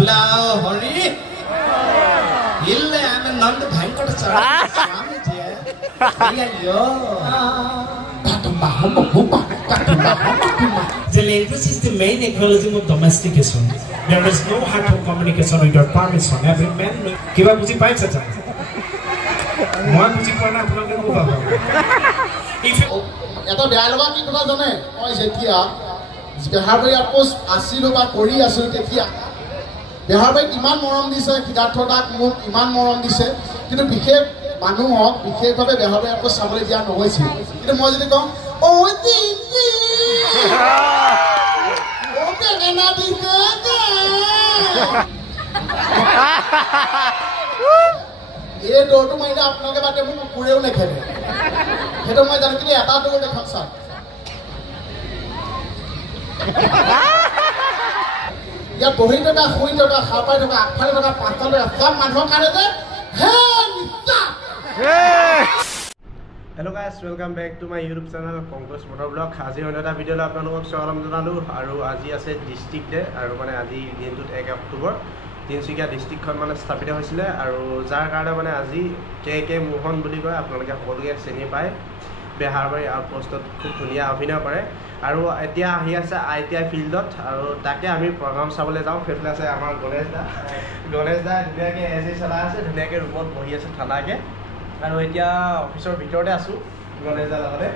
Pulao Hori. Illa I'm not the bank of Swami. The language is the main equalism of domestication. There is no heart communication with your permission. Every man give up Buzi Pipes at time. One Buzi Pana if you এটা বেয়া লগা কি কথা জানে মই যেতিয়া বেহাৰবাৰী আপোচ আছিল বা কৰি আছিল তেতিয়া বেহাৰবাৰী ইমান মৰম দিছে সিদ্ধাৰ্থদাক মোক ইমান মৰম দিছে কিন্তু বিশেষ মানুহক বিশেষভাৱে বেহাৰবাৰী আপোচ চাবলৈ দিয়া নহৈছিল কিন্তু মই যদি কওঁ ও দিদি ও বেঙেনা দিছে এই দৌৰটো মাৰিলে আপোনালোকে বাদে মোক কুকুৰেও নেখেলে সেইটো মই জানো কিন্তু এটা দৌৰ দেখাম চাওক ইয়াত বহি থকা শুই থকা সাৰ পাই থকা আগফালে থকা পাঁচফালে চব মানুহৰ কাৰণে যে Hello guys, welcome back to my YouTube channel Conquest Motor Vlog. আজি অন্য এটা ভিডিঅ'লৈ আপোনালোকক স্বাগতম জনালোঁ আৰু আজি আছে ডিষ্ট্ৰিক্ট ডে আৰু মানে আজি দিনটোত 1 অক্টোবৰ তিনিচুকীয়া ডিষ্ট্ৰিক্টখন মানে স্থাপিত হৈছিলে আৰু যাৰ কাৰণে মানে আজি কে মোহন বুলি কয় আপোনালোকে সকলোকে চিনি পায় বেহাৰবাৰী আউটপোষ্টত খুব ধুনীয়া অভিনয় কৰে আৰু এতিয়া আহি আছে ITI ফিল্ডত আৰু তাকে আমি প্ৰগ্ৰাম চাবলৈ যাওঁ সেইফালে আছে আমাৰ গণেশ দা ধুনীয়াকৈ এজি চলাই আছে ধুনীয়াকৈ ৰুমত বহি আছে ঠাণ্ডাকৈ আৰু এতিয়া অফিচৰ ভিতৰতে আছোঁ গণেশ দাৰ লগতে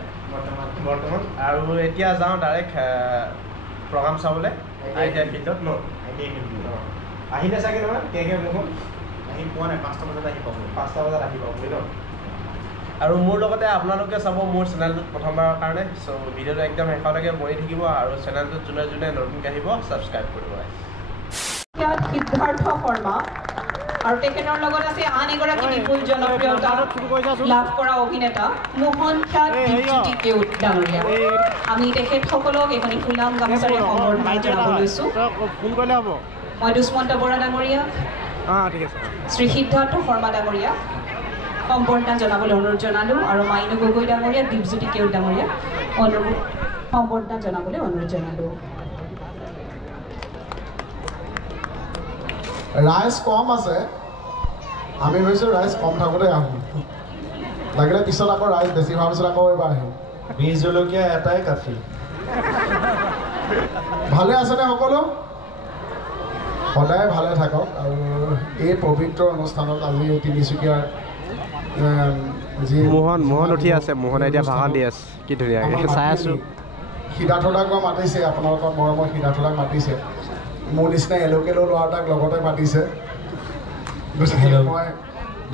বৰ্তমান আৰু এতিয়া যাওঁ ডাইৰেক্ট প্ৰগ্ৰাম চাবলৈ ITI ফিল্ডত ন আহিলে চাগে নহয় কে মোহন আহি পোৱা নাই 5টা বজাত আহি পাব 5টা বজাত আহি পাবহি ন আৰু মোৰ লগতে আপোনালোকে চাব মোৰ চেনেলটোত প্ৰথমবাৰৰ কাৰণে চ' ভিডিঅ'টো একদম শেষলৈকে বহি থাকিব আৰু চেনেলটোত যোনে নতুনকৈ আহিব ছাবস্ক্ৰাইব কৰিব সিদ্ধাৰ্থ শৰ্মা আৰু তেখেতৰ লগত আছে আন এগৰাকী বিপুল জনপ্ৰিয়তা লাভ কৰা অভিনেতা মোহন খ্যাত দীপজ্যোতি কেওট ডাঙৰীয়া আমি তেখেতসকলক এখনি ফুলাম গামোচাৰে সম্বৰ্ধনা জনাব লৈছোঁ মই দুষ্মন্ত বৰা ডাঙৰীয়া ঠিক আছে শ্ৰী সিদ্ধাৰ্থ শৰ্মা ডাঙৰীয়া সম্বৰ্ধনা জনাবলৈ অনুৰোধ জনালোঁ আৰু মাইনু গগৈ ডাঙৰীয়া দীপজ্যোতি কেওট ডাঙৰীয়া সম্বৰ্ধনা জনাবলৈ অনুৰোধ জনালোঁ ৰাইজ কম আছে আমি ভাবিছোঁ ৰাইজ কম থাকোঁতে আহোঁ লাগিলে পিছত আকৌ ৰাইজ বেছি হোৱাৰ পিছত আকৌ এইবাৰ আহিম বীজ জলকীয়া এটাই কাফি ভালে আছেনে সকলো সদায় ভালে থাকক আৰু এই পবিত্ৰ অনুষ্ঠানত আজি তিনিচুকীয়াৰ যি মোহন উঠি আছে মোহনে এতিয়া ভাষণ দি আছে কি ধুনীয়াকৈ চাই আছোঁ সিদ্ধাৰ্থদাক মাতিছে আপোনালোকৰ মৰমৰ সিদ্ধাৰ্থদাক মাতিছে মোৰ নিচিনা এলোকেলো ল'ৰা এটাক লগতে মাতিছে গতিকে মই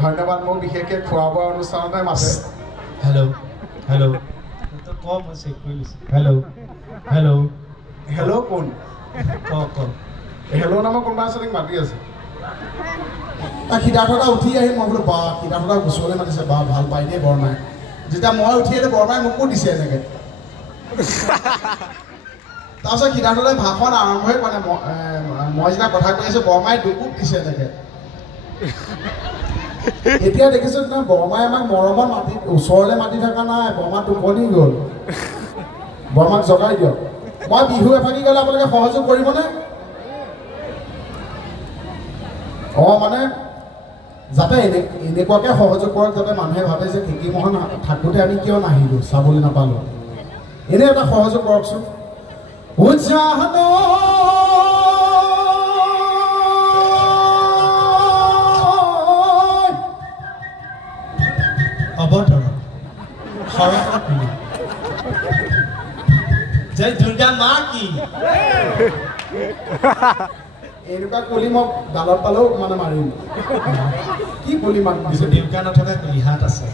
ধন্যবাদ মোক বিশেষকৈ খোৱা বোৱা অনুষ্ঠানতে মাতে হেল্ল' কম আছে হেল্ল' কোন হেল্ল' নামৰ কোনোবা আছে নেকি মাতি আছে সিদ্ধাৰ্থদা উঠি আহি মই বোলো বা সিদ্ধাৰ্থদা ওচৰলৈ মাতিছে বা ভাল পাই দিয়ে বৰমাই যেতিয়া মই উঠি আহিলে বৰমাই মোকো দিছে এনেকৈ তাৰপিছত সিদ্ধাৰ্থদাই ভাষণ আৰম্ভই মানে মই যেতিয়া কথা কৈ আছোঁ বৰমাই দুকুপ দিছে এনেকৈ এতিয়া দেখিছোঁ নহয় বৰমাই আমাক মৰমত মাতি ওচৰলৈ মাতি থকা নাই বৰমা টোপনি গ'ল বৰমাক জগাই দিয়ক মই বিহু এফাকি গ'লে আপোনালোকে সহযোগ কৰিবনে মানে যাতে এনেকুৱাকৈ সহযোগ কৰক যাতে মানুহে ভাবে যে কিকি মোহন থাকোঁতে আমি কিয় নাহিলোঁ চাবলৈ নাপালোঁ এনে এটা সহযোগ কৰকচোন উজানো অৱতৰণ জয় দুৰ্গা মা কি এনেকুৱা কলি মই ডালত পালেও মানে মাৰিম কি কলি মাত দিছে দেউকা নথকা কলিহাত আছে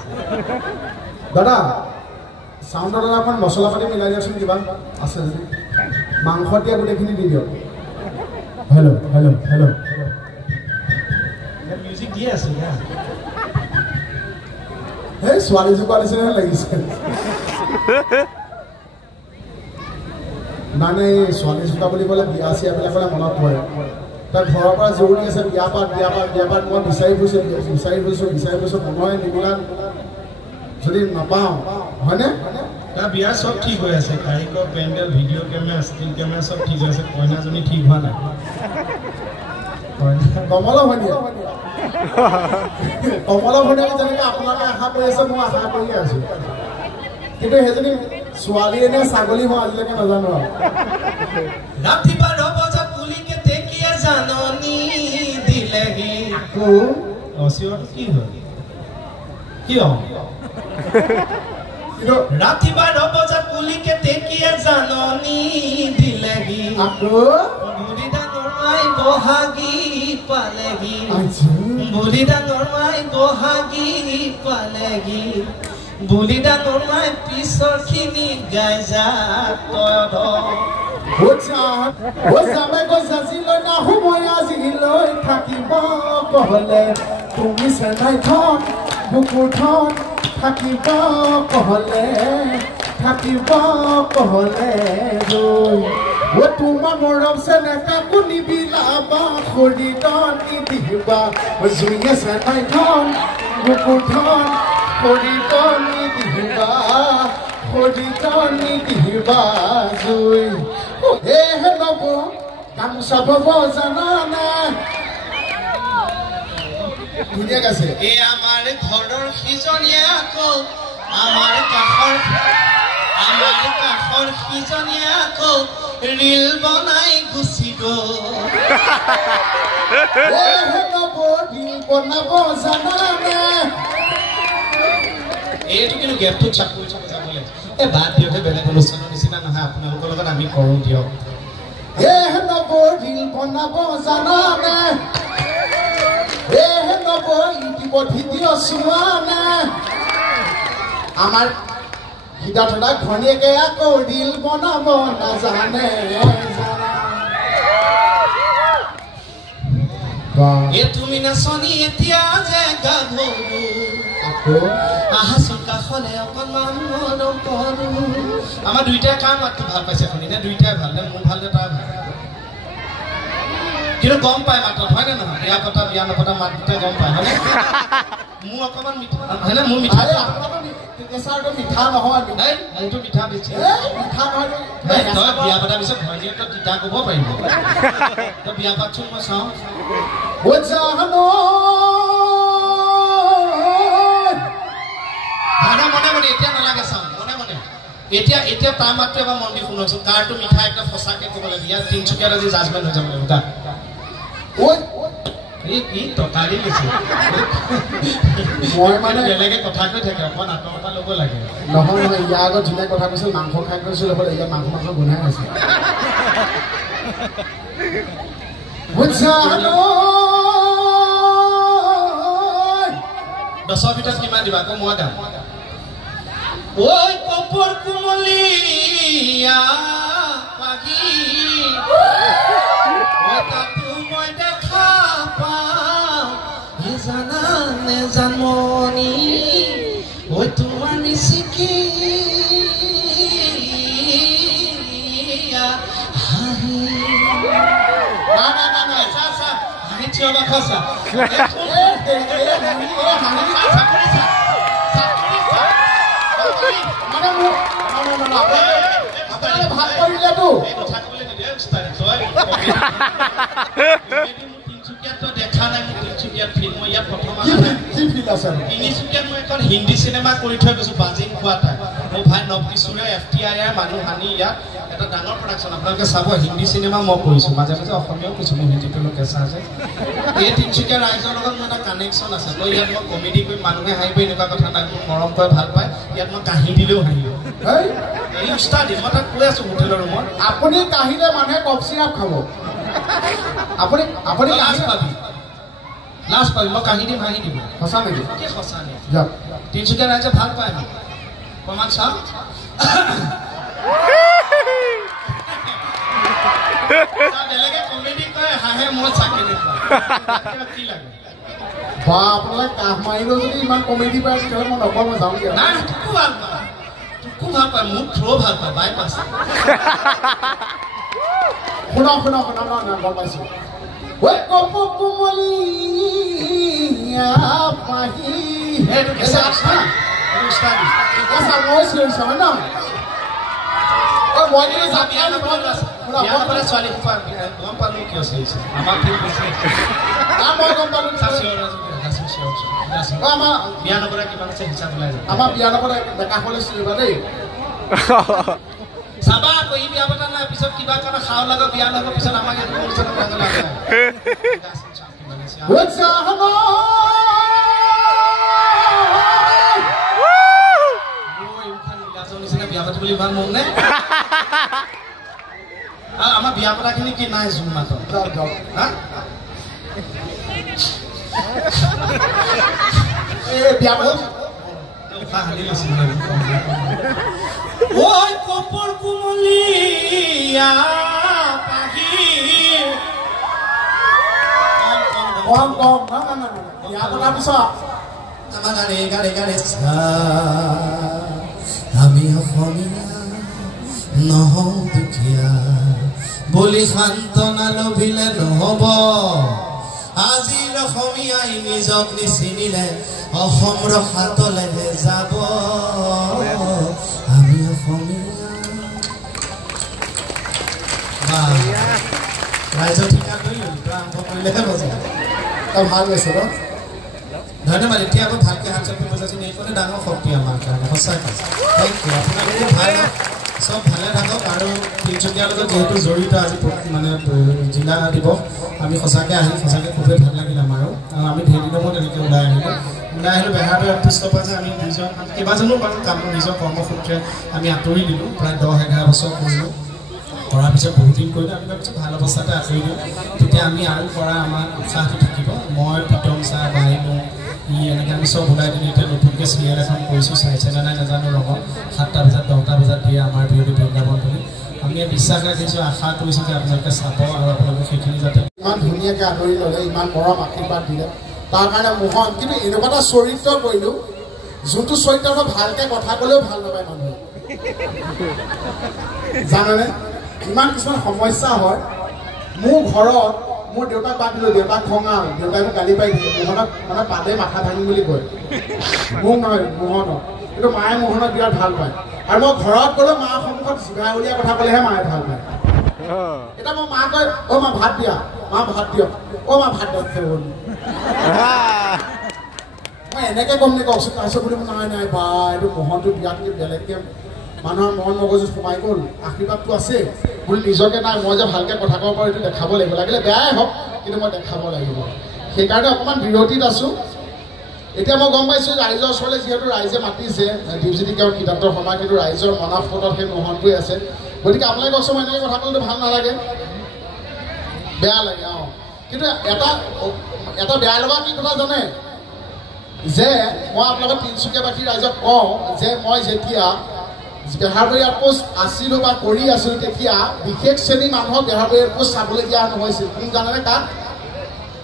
দাদা চাউণ্ডৰ দাদা অকণ মছলা পাতি মিলাই দিয়কচোন কিবা আছে যদি মাংস দিয়া গোটেইখিনি দি দিয়ক হেল্ল' মিউজিক দিয়ে আছে সেই ছোৱালী জোপা নিচিনাহে লাগিছে মানে ছোৱালী জোপা বুলি ক'লে বিয়া চিয়াবিলাকলৈ মনত পৰে তাৰ ঘৰৰ পৰা জৰুৰী আছে বিয়া পাত মই বিচাৰি ফুৰিছোঁ সময় নিমিলাত যদি নাপাওঁ হয়নে তাৰ বিয়া চব ঠিক হৈ আছে কাৰিকৰ pandal video' camera still camera চব ঠিক হৈ আছে কইনাজনী ঠিক হোৱা নাই কমলা ভনীয়া কমলা ভনীয়া যেনেকৈ আপোনালোকে আশা কৰি আছে মই আশা কৰি আছোঁ কিন্তু সেইজনী ছোৱালী নে ছাগলী মই আজিলৈকে নাজানো ৰাতিপুৱা 9 বজাত পুলিকে তেকিয়া জাননী দিলেহি চিঞৰটো কি হ'ল কিয় ৰাতিপুৱা 9 বজাত পুলিকে তেকিয়া জাননী দিলেহি বুঢ়ী ডাঙৰ মাই বহাগী পালেহি বুঢ়ী ডাঙৰ মাই বহাগী পালেহি বুঢ়ী ডাঙৰ মাই পিছৰখিনি গাই যা থাকিব কহলে তুমি চেনাইখন বুকুৰখন থাকিব কহলে তোমাৰ মৰম চেনেকা কোনি বিলাবা খৰিদনি দিবা জুইয়ে চেনাইখন বুকুৰখন খৰিদনি দিবা জুই হে নব গামোচা বব জানানে ধুনীয়া গাইছে এই আমাৰ ঘৰৰ সিজনীয়ে আকৌ আমাৰ কাষৰ সিজনীয়ে আকৌ ৰীল বনাই গুচি গ'ল বনাব জানানে এইটো কিন্তু গেপটো চাকৰি যাবলৈ এই বাদ দিয়কে বেলেগ অনুষ্ঠানৰ নিচিনা নহয় আপোনালোকৰ লগত আমি কৰোঁ দিয়ক ৰীল বনাব জানানে ইউটিউবত ভিডিঅ' চোৱানে আমাৰ সিদ্ধাৰ্থ ঘনীয়েকে আকৌ ৰীল বনাব নাজানে তুমি নাচনি এতিয়া যে গাভৰু আহাচোন কাষলে অকণমান মৰম কৰো আমাৰ দুইটাই কাৰ মাতটো ভাল পাইছে শুনি নে দুইটাই ভাল নে মোৰ ভাল নে তাৰ ভাল কিন্তু গম পায় মাতত হয় নে নহয় বিয়া পতা বিয়া নপতা মাত দুটাই গম পায় হয়নে মোৰ অকণমান মিঠা হয়নে মোৰ মিঠা মিঠা নহয় মোৰতো মিঠা বেছি মিঠা নহয় তই বিয়া পতাৰ পিছত ভনীয়ে তই তিতা ক'ব পাৰিব তই বিয়া পাতচোন মই চাওঁ মনে মনে এতিয়া নালাগে চাওঁ মনে মনে এতিয়া তাৰ মাত্ৰ এবাৰ মন দি শুনকচোন কাৰটো মিঠা একদম সঁচাকৈ ক'ব লাগে ইয়াত তিনিচুকীয়াত আজি জাজমেণ্ট হৈ যাব লাগিব কি টকাৰি লৈছে মই মানে বেলেগে কথা কৈ থাকে অকণ আঁতৰৰ পৰা ল'ব লাগে নহয় ইয়াৰ আগত ধুনীয়া কথা কৈছিল মাংস খাই কৈছিল ইয়াত মাংস গোন্ধাই আছে দহৰ ভিতৰত কিমান দিবা আকৌ মই দাম ঐ কপৰ কুমলীয়া পাগি তাতো মই দেখা পাওঁ জানা নেজানমণি ঐ তোমাৰ নিচিকি হাঁহি হাঁহি থিয় বা খচা ভাল কৰিলেতো দেখা নাই মোৰ তিনিচুকীয়াত ফিল্ম মই ইয়াত প্ৰথম তিনিচুকীয়াত মই এখন হিন্দী চিনেমা কৰি থৈ গৈছোঁ বাজিং খোৱা টাইম মোৰ ভাই নৱকিশোৰে FTIৰ মানুহ আনি ইয়াত এটা ডাঙৰ প্ৰডাকশ্যন আপোনালোকে চাব হিন্দী চিনেমা মই কৰিছোঁ মাজে মাজে অসমীয়াও কিছু মোৰ হিন্দীটো লোক কেঁচা আছে এই তিনিচুকীয়া ৰাইজৰ লগত মোৰ এটা কানেকশ্যন আছে তো ইয়াত মই কমেডি কৰি মানুহে হাঁহিব এনেকুৱা কথা নাই মোক মৰম কৰে ভাল পায় ইয়াত মই কাহি দিলেও হাঁহিব এই উস্তাদি মই তাক কৈ আছোঁ হোটেলৰ ৰুমত আপুনি কাহিলে মানুহে কফ চিৰাপ খাব আপুনি লাষ্ট পাবি মই কাহি দিম হাঁহি দিব সঁচা নেকি কি সঁচা নেকি যাওক তিনিচুকীয়া ৰাইজে ভাল পায় মোক প্ৰমাণ চাওক বেলেগে কমেডি কৰে হাঁহে মই চাকে দেখুৱাই কি লাগে বা আপোনালোকে কাহ মাৰিলেও যদি ইমান কমেডি পাই আছে তেতিয়াহ'লে মই নকওঁ মই যাওঁগৈ নাই তোকো ভাল পায় মোক থ্ৰ' ভাল পায় বাইপাছ শুনক গম পাইছোঁ মই বিয়া নপৰা ছোৱালী গম পালোঁ কিয় চাইছে আমাৰ ঠিক বেছি মই গম পালোঁ বিয়া নপৰা কিমান আছে হিচাপ ওলাই যায় আমাৰ বিয়া নপৰা ডেকা কলেজ চলিবা দেই চাবা আকৌ ই বিয়া পতা নাই পিছত কিবা কাৰণে খাওঁ লাগে বিয়া লাগিব পিছত আমাক এইটো অনুষ্ঠান লাগে বিয়া পাতি বুলি ইমান মন নে আমাৰ বিয়া পতাখিনি কি নাই জোন মাতৰ বিয়া পতা ঐ কপৰ কুমলীয়া কম কম না বিয়া পতাৰ পিছত আমাৰ গাড়ী আমি অসমীয়া নহওঁ দুখীয়া বুলি সান্তনা লভিলে নহ'ব আজিৰ অসমীয়াই নিজক নিচিনিলে অসম ৰখাতলেহে যাব আমি অসমীয়া ৰাইজৰ ঠিকা কৰি আৰম্ভ কৰিলেহে বজা ভাল হৈছে ন ধন্যবাদ এতিয়া আকৌ ভালকৈ হাত চাপি বজাইছোঁ এইখনে ডাঙৰ শক্তি আমাৰ কাৰণে সঁচাকৈ থেংক ইউ আপোনালোকে ভাল চব ভালে থাকক আৰু তিনিচুকীয়াৰ লগত যিহেতু জড়িত আজি মানে জিলা দিৱস আমি সঁচাকৈ আহিম সঁচাকৈ খুবেই ভাল লাগিল আমাৰো আৰু আমি ধেৰ মূৰত এনেকৈ ওলাই আহিলোঁ বেহাৰবাৰী অফিচৰ পৰা যে আমি দুজন কেইবাজনো বাৰু কাম নিজৰ কৰ্মসূত্ৰে আমি আঁতৰি দিলোঁ প্ৰায় 10-11 বছৰ কৰিলোঁ কৰাৰ পিছত বহুত দিন কৰিলোঁ আমি ভাবিছোঁ ভাল অৱস্থাতে আঁতৰি দিওঁ তেতিয়া আমি আৰু কৰা আমাৰ উৎসাহটো থাকিব মই প্ৰীতম ছাৰ বাইদেউ এনেকৈ আমি চব ওলাই দিলোঁ এতিয়া নতুনকৈ চিৰিয়েল এখন কৰিছোঁ চাইছেনে নাই নাজানো ৰঙত 7টা বজাত 10টা বজাত দিয়ে আমাৰ বিৰোধী বৃন্দাবন বুলি আমি বিশ্বাস ৰাখিছোঁ আশা কৰিছোঁ যে আপোনালোকে চাব আৰু আপোনালোকে সেইখিনি যাতে ইমান ধুনীয়াকৈ আদৰি ল'লে ইমান মৰম আশীৰ্বাদ দিলে তাৰ কাৰণে মোহন কিন্তু এনেকুৱা এটা চৰিত্ৰ কৰিলোঁ যোনটো চৰিত্ৰটো ভালকৈ কথা ক'লেও ভাল নাপায় মানুহে জানেনে ইমান কিছুমান সমস্যা হয় মোৰ ঘৰত মোৰ দেউতাক বাদ দিলোঁ দেউতাক খঙাল দেউতাই মোক গালি পাই দিয়ে মোহনক মানে পালে মাথা ভাঙি বুলি কয় মোক নহয় মোহনক কিন্তু মায়ে মোহনক বিৰাট ভাল পায় আৰু মই ঘৰত গ'লেও মাৰ সন্মুখত জিভা উলিয়াই কথা ক'লেহে মায়ে ভাল পায় এতিয়া মই মা কয় অ' মা ভাত দিয়া মা ভাত দিয়ক অ' মা ভাত দিয়ক মই এনেকৈ গম নাপাওকচোন তাৰপিছত বুলি নাই নাই বা এইটো মোহনটো বিৰাট বেলেগকৈ মানুহৰ মন মগজুত সোমাই গ'ল আশীৰ্বাদটো আছে বুলি নিজকে নাই মই যে ভালকৈ কথা ক'ব পাৰোঁ এইটো দেখাব লাগিব লাগিলে বেয়াই হওক কিন্তু মই দেখাব লাগিব সেইকাৰণে অকণমান বিৰতিত আছোঁ এতিয়া মই গম পাইছোঁ ৰাইজৰ ওচৰলৈ যিহেতু ৰাইজে মাতিছে ডিপজিটি কেৱল কিতাপৰ সময় কিন্তু ৰাইজৰ মনাফতত সেই মোহনটোৱে আছে গতিকে আপোনালোকে কওকচোন মই এনেকৈ কথা ক'লেতো ভাল নালাগে বেয়া লাগে অঁ কিন্তু এটা বেয়া লগা কি কথা জানে যে মই আপোনালোকৰ তিনিচুকীয়াবাসী ৰাইজক কওঁ যে মই যেতিয়া বেহাৰবাৰী আউটপোষ্ট আছিলোঁ বা কৰি আছিলোঁ তেতিয়া বিশেষ শ্ৰেণীৰ মানুহক বেহাৰবাৰী আউটপোষ্ট চাবলৈ দিয়া নহৈছিল তুমি জানেনে তাত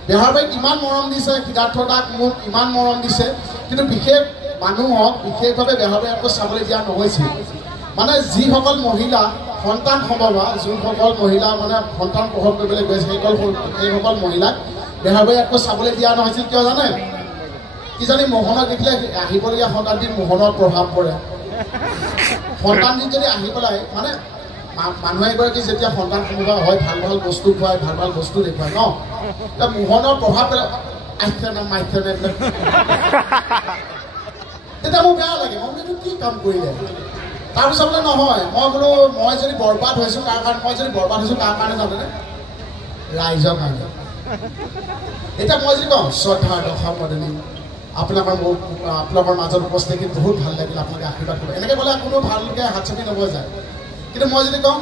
বেহাৰবাৰীত ইমান মৰম দিছে সিদ্ধাৰ্থ দাক মোক ইমান মৰম দিছে কিন্তু বিশেষ মানুহক বিশেষভাৱে বেহাৰবাৰী আউটপোষ্ট চাবলৈ দিয়া নহৈছিল মানে যিসকল মহিলা সন্তান সম্ভৱা যোনসকল মহিলা মানে সন্তান প্ৰসৱ কৰিবলৈ গৈছে সেইসকল মহিলাক বেহাৰবাৰী আউটপোষ্ট চাবলৈ দিয়া নহৈছিল কিয় জানে কিজানি মোহনক দেখিলে আহিবলগীয়া সন্তানটিৰ মোহনৰ প্ৰভাৱ পৰে সন্তানটি যদি আহি পেলাই মানে মানুহ এগৰাকী যেতিয়া সন্তান সম্ভৱা হয় ভাল ভাল বস্তু খুৱায় ভাল ভাল বস্তু দেখুৱায় ন এতিয়া মোহনৰ প্ৰভাৱ পেলাই আহিছেনে মাৰিছেনে তেতিয়া মোৰ বেয়া লাগে মই বোলো কি কাম কৰিলে তাৰপিছত বোলে নহয় মই বোলো মই যদি বৰবাদ হৈছোঁ কাৰ কাৰণে মই যদি বৰবাদ হৈছোঁ কাৰ কাৰণে জানেনে ৰাইজৰ কাৰণে এতিয়া মই যদি কওঁ শ্ৰদ্ধা দশা মদনী আপোনালোকৰ মাজত উপস্থিতি বহুত ভাল লাগিল আপোনালোকে আশীৰ্বাদ কৰিব এনেকৈ ক'লে কোনো ভালকৈ হাত চাপি নবৈ যায় কিন্তু মই যদি কওঁ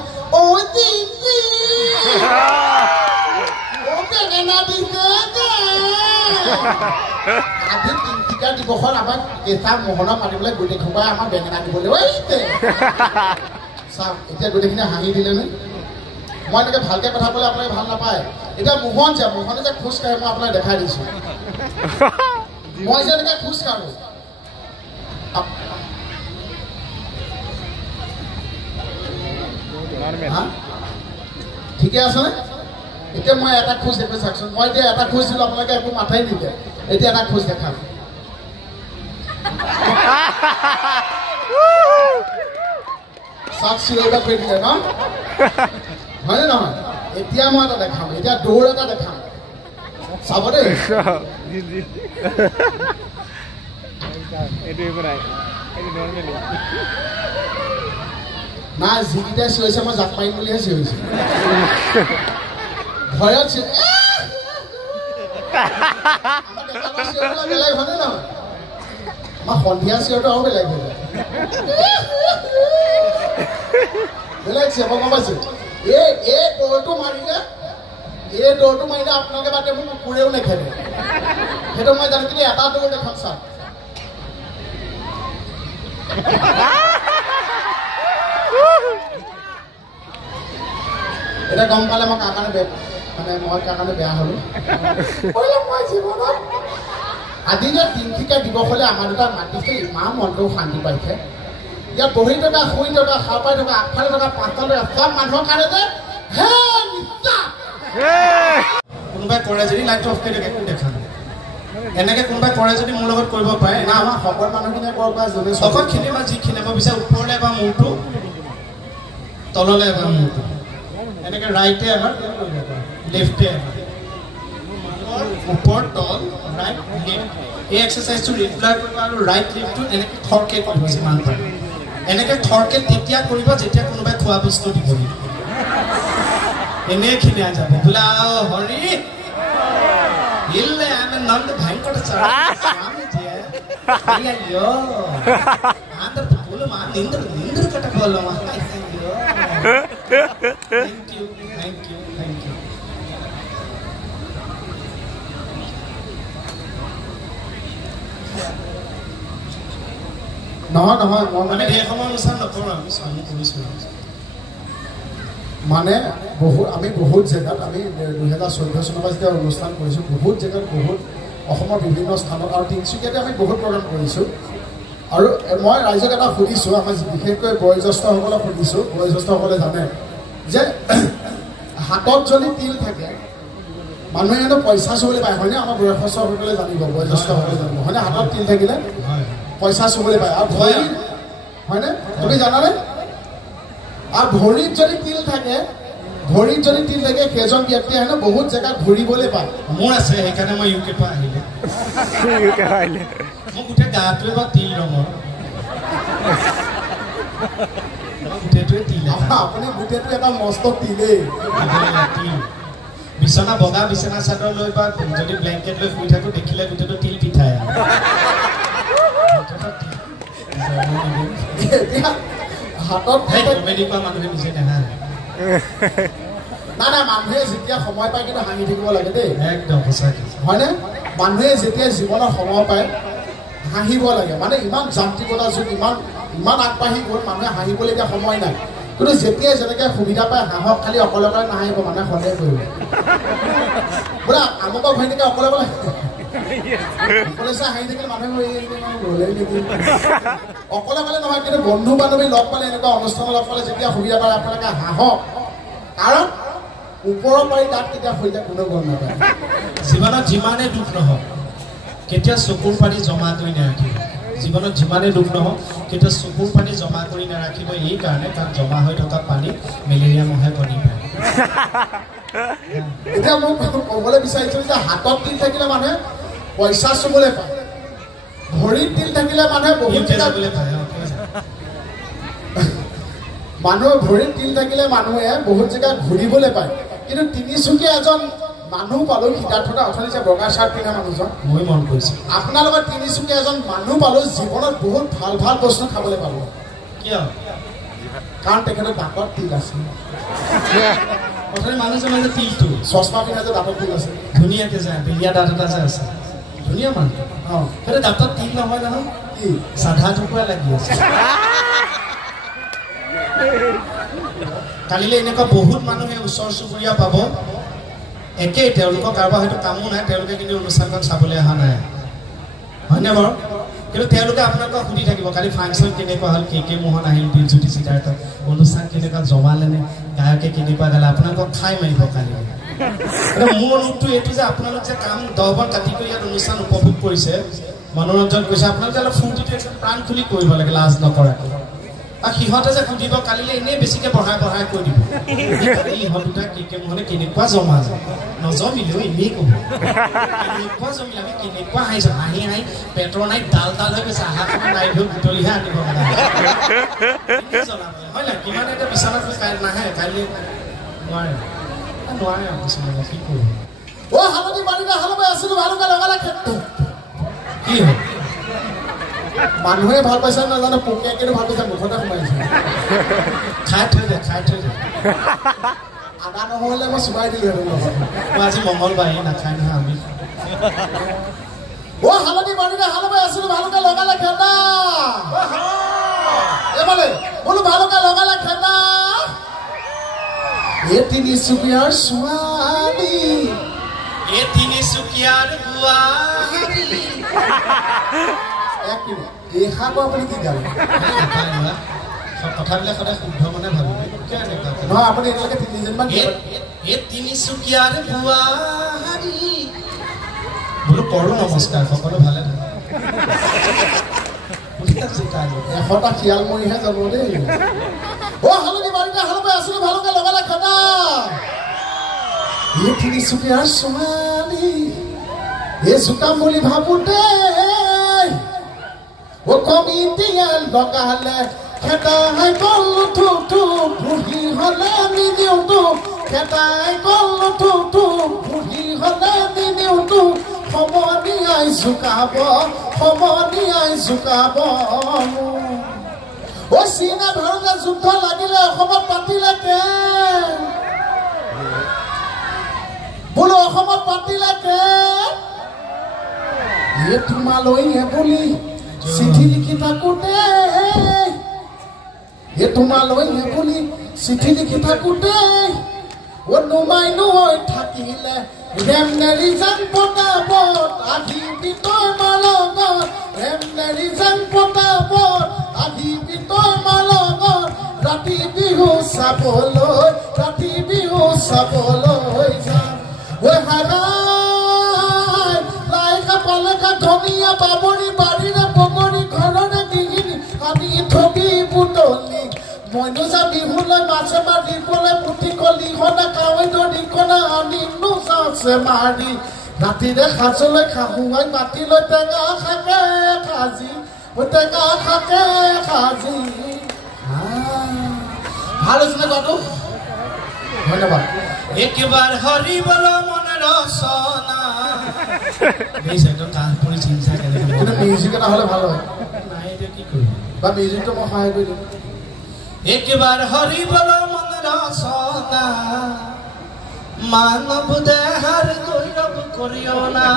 আজি তিনিচুকীয়া দিৱসত আমাক কেঁচা মোহনক মাতিবলৈ গোটেই খোপাই আমাক বেঙেনা দিবলৈ চাওক এতিয়া গোটেইখিনি হাঁহি দিলেনে মই এনেকৈ ভালকৈ কথা ক'লে আপোনালোকে ভাল নাপায় এতিয়া মোহনে যে খোজ কাঢ়ে মই আপোনাক দেখাই দিছোঁ মই যে এনেকৈ খোজ কাঢ়োঁ ঠিকে আছেনে এতিয়া মই এটা খোজ দেখুৱাই চাওকচোন মই এতিয়া এটা খোজ দিলোঁ আপোনালোকে একো মাথাই নিদিয়ে এতিয়া এটা খোজ দেখাম চাওক চিৰবাদ কৰি দিলে ন হয়নে নহয় এতিয়া মই এটা দেখাম এতিয়া দৌৰ এটা দেখাম চাব দেই না যিকেইটাই চিঞৰিছে মই জাপ মাৰিম বুলিহে চিঞৰিছে ভয়ত বেলেগ হয়নে নহয় আমাৰ সন্ধিয়া চিঞৰটো আৰু বেলেগ হৈ যায় বেলেগ চিঞৰ গম পাইছো এই দৌৰটো মাৰিলে আপোনালোকে বাদে মোক কুকুৰেও নেখেলে সেইটো মই জানো কিন্তু এটা দৌৰ দেখাম চাওক এটা গম পালে মই কাৰ কাৰণে বেয়া হলো মই জীৱনত আজি যে তিনিচুকীয়া দিৱস হলে আমাৰ দুটা মাতিছে ইমান মনটো শান্তি পাইছে ইয়াত বহি থকা শুই থকা সাৰ পাই থকা আগফালে থকা পাঁচফালে চব মানুহৰ কাৰণে যে কোনোবাই কৰে যদি লাইট অফ কৰি একো দেখা নাই এনেকে কোনোবাই কৰে যদি মোৰ লগত কৰিব পাৰে না আমাৰ সকলো মানুহখিনিয়ে কৰিব পাৰে যদি সকলোখিনি বা যিখিনি মই বিচাৰ ওপৰলৈ এবাৰ মূৰটো তললৈ এবাৰ মূৰটো এনেকে ৰাইটে এবাৰ লেফ্টে এবাৰ ওপৰ তল ৰাইট লেফ্ট এই এক্সাৰচাইজটো ৰেগুলাৰ কৰিব আৰু ৰাইট লেফ্টটো এনেকে থৰকে কৰিব যিমান পাৰে এনেকে থৰকে তেতিয়া কৰিব যেতিয়া কোনোবাই খোৱা বস্তু দিব এনেই খিনিয়া যাব বোলা হৰি ಇಲ್ಲೇ ಆಮೇಲೆ ನಂದು ಭಯಂಕರ ಸ್ವಾಮೀಜಿ ಅಯ್ಯೋ ಆಂಧ್ರ ಪೂಲು ನಿಂದ್ರ ಕಟ್ಟಕೋಲ್ಲಮ್ಮ ಅಯ್ಯೋ ಥ್ಯಾಂಕ್ ಯು নহয় মই মানে এই সময় অনুষ্ঠান নকৰোঁ আমি স্বামী কৰিছোঁ মানে আমি বহুত জেগাত আমি 2014 চনৰ পৰা যেতিয়া অনুষ্ঠান কৰিছোঁ বহুত জেগাত বহুত অসমৰ বিভিন্ন স্থানত আৰু তিনিচুকীয়াতে আমি বহুত প্ৰগ্ৰাম কৰিছোঁ আৰু মই ৰাইজক এটা সুধিছোঁ আমাৰ বিশেষকৈ বয়োজ্যেষ্ঠসকলক সুধিছোঁ বয়োজ্যেষ্ঠসকলে জানে যে হাতত যদি তিল থাকে মানুহে এনেও পইচা চুবলৈ পায় হয়নে আমাৰ বয়সস্থসকলে জানিব বয়োজ্যেষ্ঠসকলে জানিব হয়নে হাতত তিল থাকিলে পইচা চুবলৈ পায় আৰু ভৰি হয়নে তুমি জানানে আৰু ভৰিত যদি তিল থাকে সেইজন ব্যক্তি আহে ন বহুত জেগাত ঘূৰিবলৈ পায় মোৰ আছে সেইকাৰণে মই ইউকে পৰা আহিলোঁ মোক গোটেই গাটোৱে বা তিল ৰঙৰ গোটেইটোৱে তিল আপুনি গোটেইটো এটা মস্ত তিলেই তিল বিচনা বগা বিচনা চাদৰ লৈ বা যদি ব্লেংকেট লৈ শুই থাকোঁ দেখিলে গোটেইটো তিল পিঠাই হাতত কমেডি কৰা মানুহে নিজে নাহাঁ না মানুহে যেতিয়া সময় পায় কিন্তু হাঁহি থাকিব লাগে দেই একদম সঁচাকৈ হয়নে মানুহে যেতিয়া জীৱনত সময় পায় হাঁহিব লাগে মানে ইমান যান্ত্ৰিকতা যুগ ইমান আগবাঢ়ি গ'ল মানুহে হাঁহিবলৈ এতিয়া সময় নাই কিন্তু যেতিয়াই যেনেকৈ সুবিধা পায় হাঁহক খালি অকলে অকলে নাহাঁহিব মানুহে সন্দেহ কৰিব বোলে আমক ঘৈণীকে অকলে অকলে হাঁহি থাকিলে মানুহে অকলে অকলে নহয় কিন্তু বন্ধু বান্ধৱী লগ পালে এনেকুৱা অনুষ্ঠানত লগ পালে যেতিয়া সুবিধা পায় আপোনালোকে হাঁহক কাৰণ ওপৰৰ পাৰি তাত কেতিয়া হৈ যায় কোনেও গম নাপায় জীৱনত যিমানেই দুখ নহওক কেতিয়া চকুৰ পানী জমা কৰি নাৰাখিব জীৱনত যিমানেই দুখ নহওক কেতিয়া চকুৰ পানী জমা কৰি নাৰাখিব এইকাৰণে কাৰণ জমা হৈ থকা পানীত মেলেৰিয়া মহে কণী পাৰে এতিয়া মোক ক'বলৈ বিচাৰিছোঁ যে হাতত তিল থাকিলে মানুহে পইচা চুবলৈ পায় ভৰিত তিল থাকিলে মানুহে বহুত যাবলৈ পায় মানুহৰ ভৰিত তিল থাকিলে মানুহে বহুত জেগাত ঘূৰিবলৈ পায় কিন্তু তিনিচুকীয়া এজন মানুহ পালোঁ সিদ্ধাৰ্থদা অথনি যে বগা চাৰ্ট পিন্ধা মানুহজন মই মন কৰিছোঁ আপোনাৰ লগত তিনিচুকীয়া এজন মানুহ পালোঁ জীৱনত বহুত ভাল ভাল বস্তু খাবলৈ পালোঁ কিয় কাৰণ তেখেতৰ দাঁতত তিল আছে অথনি মানুহজনে যে তিলটো চশমা পিন্ধা যে দাঁতত তিল আছে ধুনীয়াকৈ যায় বেলিয়া দাঁত এটা যে আছে ধুনীয়া মানুহ অঁ সেইটো দাঁতত তিল নহয় নহয় কি চাধা টুকুৰা লাগি আছে কালিলৈ এনেকুৱা বহুত মানুহে ওচৰ চুবুৰীয়া পাব একেই তেওঁলোকৰ কাৰোবাৰ হয়তো কামো নাই তেওঁলোকে কিন্তু অনুষ্ঠানখন চাবলৈ অহা নাই হয়নে বাৰু কিন্তু তেওঁলোকে আপোনালোকক সুধি থাকিব কালি ফাংচন কেনেকুৱা হ'ল কে মোহন আহিল বিৰজ্যোতি সিদ্ধাৰ্থ অনুষ্ঠান কেনেকুৱা জমালেনে গায়কে কেনেকুৱা গালে আপোনালোকক খাই মাৰিব কালি মোৰ অনুৰোধটো এইটো যে আপোনালোক যে কাম 10 বন কাটি কৰি ইয়াত অনুষ্ঠান উপভোগ কৰিছে মনোৰঞ্জন কৰিছে আপোনালোকে অলপ ফূৰ্তিটো একদম প্ৰাণ খুলি কৰিব লাগে লাজ নকৰাকৈ সিহঁতে যে সুধিব কালিলৈ এনেই বেছিকৈ বঢ়াই বঢ়াই কৈ দিব ইহঁত দুটা কেকে মোহনে কেনেকুৱা জমা যায় নজমিলেও এনেই ক'ব কেনেকুৱা জমিলে আমি কেনেকুৱা হাঁহিছোঁ হাঁহি হাঁহি পেটৰ নাই ডাল ডাল হৈ গৈছে আহা সময় নাই ধৰি বুটলিহে আনিব হয় নাই কিমান এতিয়া বিচনাত নাহে কাইলৈ নোৱাৰে নোৱাৰে আৰু কিছুমানে কি কৰিব হালধি বাৰীতে হালবাই আছিলো ভালকে লগালে কি হ'ল মানুহে ভাল পাইছে নাজানো পোকে কিন্তু ভাল পাইছে মুখতে সোমাইছে খাই থৈ দে আদা নহ'লে মই চুবাই দিলো মই আজি মংগলবাৰ নাখাই নহয় আমি হালধি বাৰীতে হালবাই আছিলো ভালকে লগালে খেদা এবাৰে বোলো ভালকে লগালে খেদা এই তিনিচুকীয়াৰ ছোৱালী এই তিনিচুকীয়াৰ বোৱাৰী আপুনি কি গালে কথাবিলাক সদায় শুদ্ধ মানে ভাবিব নহয় আপুনি এতিয়ালৈকে তিনিজনমান এই তিনিচুকীয়াৰ বোৱাৰী বোলো কৰো নমস্কাৰ সকলো ভালে থাকে 100টা শিয়াল মৰিহে যাব দেই হালধি বাৰীতে হালবাই আছিলো ভালকে লগালে খানা এই তিনিচুকীয়াৰ ছোৱালী এই জোকাম বুলি ভাবোতে কমিটিয়ে লগালে খেদাই গ'ল থুটো বুঢ়ী হ'লে নিদিওঁতো খেদাই গ'ল থুটো বুঢ়ী হ'লে নিদিওঁতো সমনীয়াই জোকাব চীনা ভাৰতে যুদ্ধ লাগিলে অসমত পাতিলে বোলো অসমত পাতিলে তোমালৈ বুলি চিঠি লিখি থাকোঁতে তোমালৈ বুলি চিঠি লিখি থাকোঁতে নুমাই নৈ থাকিলে ৰেমনেৰি যেন পতাবত আহিবি তই মালত ৰেমনেৰি যেন পতাবত আহিবি তই মালত ৰাতি বিহু চাবলৈ যাম হাৰাই লাইকা পালেকা ধনিয়া বাবৰি বাৰীৰে বগৰী ঘৰৰে ডিঙিনি আমি থবি বুটলি মইনো যা বিহুলৈ মাছে মাৰিবলৈ পুতি কলি সদা কাৱৈ দৰি কলা আমি নোযাওঁছে মাৰি ৰাতিৰে সাজলৈ খাহুৱাই মাতিলৈ টেঙা খাকে খাজি ভাল হৈছিলে গাটো ধন্যবাদ একেবাৰ হৰিবল মনে ৰচনা কিন্তু মিউজিক এটা হ'লে ভাল হয় নাই এতিয়া কি কৰিম বা মিউজিকটো মই সহায় কৰি দিম একেবাৰ হৰিবল মনে ৰচনা মানৱ দেহাৰ গৌৰৱ কৰিও না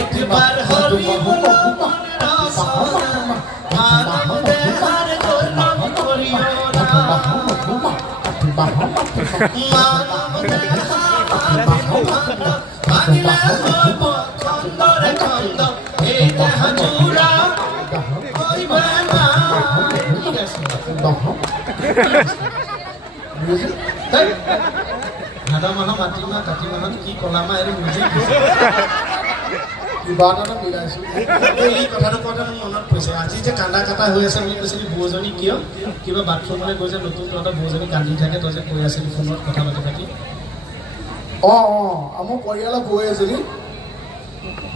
একেবাৰ হৰিবল মনে ৰচনা মানৱ দেহাৰ গৌৰৱ কৰিও না মানৱ দেহাৰ ভাঙিলে হব খণ্ডৰে খণ্ড এই দেহ জোৰা কৰিবে না ঠিক আছে ভাদ মাহৰ মাটিমাহ কাতি মাহত কি কলা মাহ এইটো মিউজিক কিবা এটা মিলাইছো এই কথাটো কওঁতে মোৰ মনত পৰিছে আজি যে কান্দা কাটা হৈ আছে বুলি কৈছিলি বৌজনী কিয় কিবা বাথৰুমলৈ গৈছে নতুন তহঁতৰ বৌজনী কান্দি থাকে তই যে কৈ আছিলি ফোনত কথা পাতি মোৰ পৰিয়ালৰ বৌ এজনী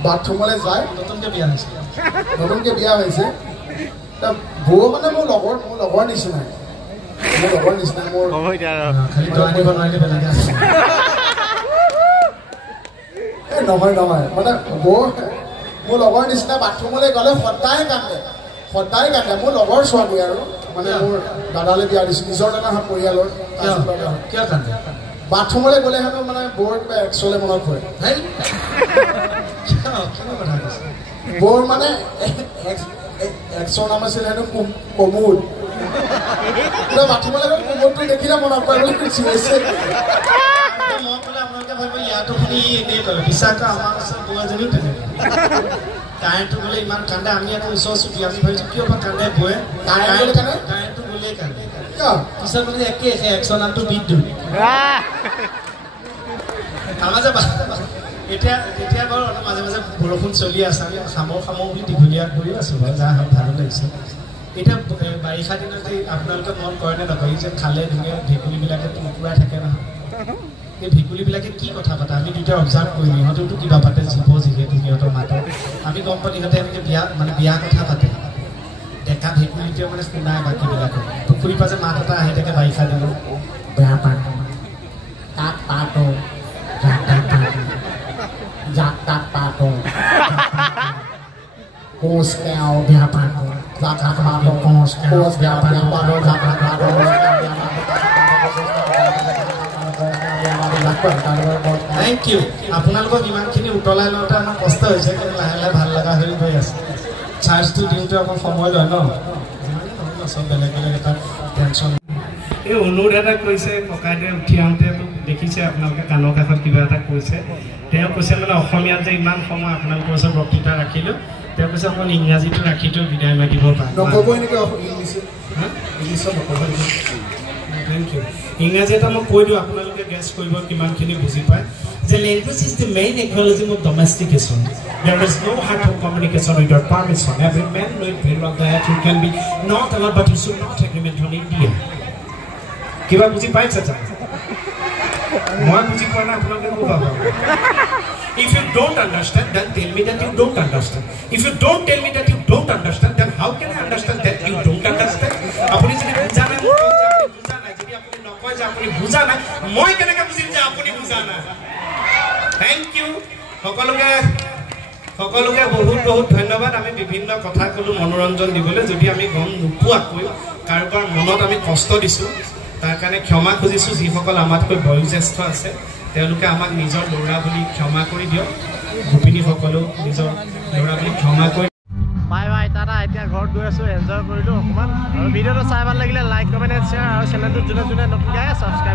বাথৰুমলৈ যায় নতুনকৈ বিয়া হৈছে বৌ মানে মোৰ লগৰ নিচিনাই মোৰ খালি তই আনিব নোৱাৰিলে বেলেগে আছে নহয় মানে বৌ মোৰ লগৰ নিচিনা বাথৰুমলৈ গ'লে সদায় কান্দে মোৰ লগৰ ছোৱালী আৰু মানে মোৰ দাদালৈ বিয়া দিছোঁ নিজৰ দাদা পৰিয়ালৰ কিয় কান্দে বাথৰুমলৈ গ'লে হেনো মানে বৌৰ কিবা একচুৱেলি মনত পৰে বৌৰ মানে একচৰ নাম আছিল হেনো কমুদ বাথৰুমলৈ গ'লে কমুদটো দেখিলে মনত পৰে বুলি চিঞৰিছে মই বোলে আপোনালোকে ভাবিব ইয়াতো শুনি এনেই কৰে বিশ্বাস আমাৰ ওচৰত বৌ এজনীও তেনেকৈ কাৰেণ্টটো গ'লে ইমান কান্দে আমি আকৌ ওচৰ চুটি আমি ভাবিছোঁ কিয় বা কান্দে বৌয়ে কাৰেণ্টটো গ'লেই কান্দে পিছত মানে একে একচৰ নামটো বিদ্যুৎ আমাৰ যে এতিয়া বাৰু মাজে মাজে বৰষুণ চলি আছে আমি খামো বুলি দীঘলীয়া কৰি আছোঁ বাৰু যা হয় ভালো লাগিছে এতিয়া বাৰিষা দিনত আপোনালোকে মন কৰেনে নকৰে যে খালে ধুনীয়া ভেকুলীবিলাকে টুকুৰাই থাকে নহয় এই ভেকুলীবিলাকে কি কথা পাতে আমি দুয়োটাই অবজাৰ্ভ কৰিলোঁ ইহঁতেওতো কিবা পাতে জীৱ যিহেতু সিহঁতৰ মাতত আমি গম পালোঁ ইহঁতে এনেকৈ বিয়া কথা পাতে ডেকা ভেকুলীটোৱে মানে শুনাই বাকীবিলাকক পুখুৰীৰ পৰা যে মাত এটা আহি থাকে বাৰিষা দিনত বেয়া পাতো তাক পাতো যাক তাক পাতো কোচ কেও বেয়া পাতো যাক তাক পাতো কোচ বেয়া পাতো যাক তাক পাতো থেংক ইউ আপোনালোকক ইমানখিনি উতলাই লওঁতে আমাৰ কষ্ট হৈছে কিন্তু লাহে লাহে ভাল লগা হৈ গৈ আছে চাৰ্জটো দিওঁতে অকণ সময় লয় ন চব বেলেগ বেলেগ এটা টেনশ্যন এই অনুৰোধ এটা কৈছে ককাইদেৱে উঠি আহোঁতে দেখিছে আপোনালোকে কাণৰ কাষত কিবা এটা কৈছে তেওঁ কৈছে মানে অসমীয়াত যে ইমান সময় আপোনালোকৰ ওচৰত বক্তৃতা ৰাখিলোঁ তেওঁ কৈছে অকণ ইংৰাজীটো ৰাখি থৈ বিদায় মাতিব পাৰে থেংক ইউ ইংৰাজী এটা মই কৈ দিওঁ আপোনালোকে গেছ কৰিব কিমানখিনি বুজি পায় যে language is the main acknowledging of domestication there is no' heart of communication with your permission every men not very long that you can be not allowed but you should not agreement on India কিবা বুজি পাইছে চাই মই বুজি পোৱা নাই আপোনালোকে ক'ব পাব If you don't understand, then tell me that you don't understand. If you don't tell me that you don't understand, then how can I understand that you don't understand? Apuni jodi buja nai, buja nai. Jodi apuni nokoy je apuni buja nai, moi keneka bujim je apuni buja nai. Thank you. সকলোকে বহুত ধন্যবাদ আমি বিভিন্ন কথা কলো মনোৰঞ্জন দিবলৈ যদি আমি গম নোপোৱাকৈ কাৰোবাৰ মনত আমি কষ্ট দিছোঁ তাৰ কাৰণে ক্ষমা খুজিছোঁ যিসকল আমাতকৈ বয়োজ্যেষ্ঠ আছে তেওঁলোকে আমাক নিজৰ ল'ৰা বুলি ক্ষমা কৰি দিয়ক গোপিনীসকলেও নিজৰ ল'ৰা বুলি ক্ষমা কৰি বাই বাই টাটা এতিয়া ঘৰত গৈ আছোঁ এনজয় কৰিলোঁ অকণমান আৰু ভিডিঅ'টো চাই ভাল লাগিলে লাইক কমেণ্ট শ্বেয়াৰ আৰু চেনেলটো যোনে নতুনকৈ আহে ছাবস্ক্ৰাইব